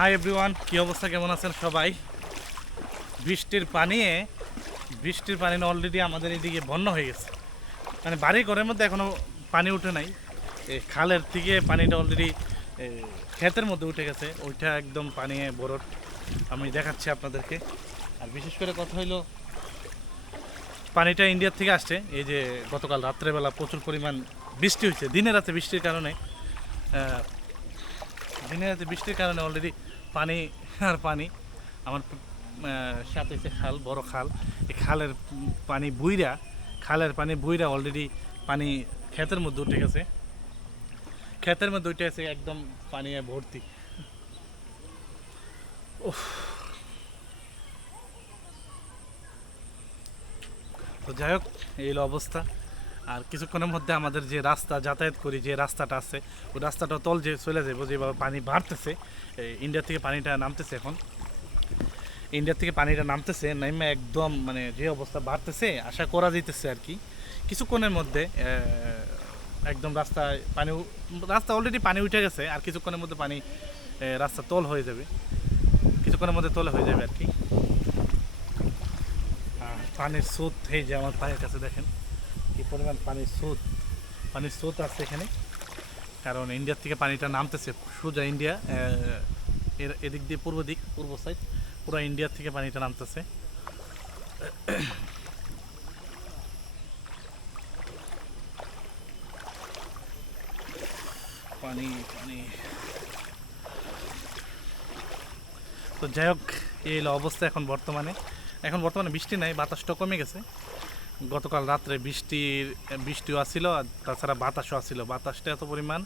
Hi everyone, কী অবস্থা, কেমন আছেন সবাই? বৃষ্টির পানি অলরেডি আমাদের এদিকে বন্যা হয়ে গেছে। মানে বাড়ি ঘরের মধ্যে এখনও পানি উঠে নাই। এই খালের থেকে পানিটা অলরেডি ক্ষেতের মধ্যে উঠে গেছে। ওইটা একদম পানি বরট, আমি দেখাচ্ছি আপনাদেরকে। আর বিশেষ করে কথা হইলো, পানিটা ইন্ডিয়ার থেকে আসছে। এই যে গতকাল রাত্রেবেলা প্রচুর পরিমাণ বৃষ্টি হয়েছে, দিনে রাতে বৃষ্টির কারণে অলরেডি পানি আর পানি। আমার সাথে যে খাল, বড় খাল, এই খালের পানি বুইরা অলরেডি পানি ক্ষেতের মধ্যে উঠে গেছে। একদম পানি ভর্তি। তো যাই হোক, এই হলো অবস্থা। আর কিছুক্ষণের মধ্যে আমাদের যে রাস্তা যাতায়াত করি, যে রাস্তাটা আছে, ওই রাস্তাটা তল যে চলে যাবো, যেভাবে পানি বাড়তেছে। ইন্ডিয়া থেকে পানিটা নামতেছে, নাইমা একদম মানে যে অবস্থা বাড়তেছে, আশা করা যাইতেছে আর কি কিছুক্ষণের মধ্যে একদম রাস্তা অলরেডি পানি উঠে গেছে। আর কিছুক্ষণের মধ্যে রাস্তা তল হয়ে যাবে, আর কি। পানির স্রোত, এই যে আমার পায়ের কাছে দেখেন কি পরিমাণ পানির স্রোত আছে এখানে। কারণ ইন্ডিয়ার থেকে পানিটা নামতেছে সোজা ইন্ডিয়া, এদিক দিয়ে পূর্ব সাইড পুরো ইন্ডিয়ার থেকে পানিটা নামতেছে। পানি পানি তো যাই হোক, এই হলো অবস্থা এখন বর্তমানে বৃষ্টি নাই, বাতাসটা কমে গেছে। গতকাল রাত্রে বৃষ্টিও আসছিল, আর তাছাড়া বাতাসও আসছিল। বাতাসটা এত পরিমাণ,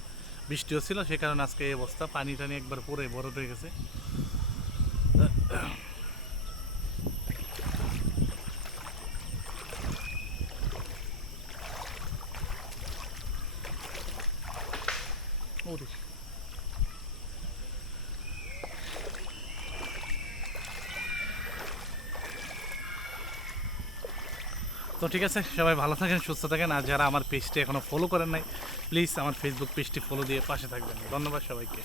বৃষ্টিও ছিল, সে কারণে আজকে এই অবস্থা। পানি টানি একবার পুরোই বড় হয়ে গেছে। তো ঠিক আছে, সবাই ভালো থাকেন, সুস্থ থাকেন। আর যারা আমার পেজটি এখনও ফলো করেন নাই, প্লিজ আমার ফেসবুক পেজটি ফলো দিয়ে পাশে থাকবেন। ধন্যবাদ সবাইকে।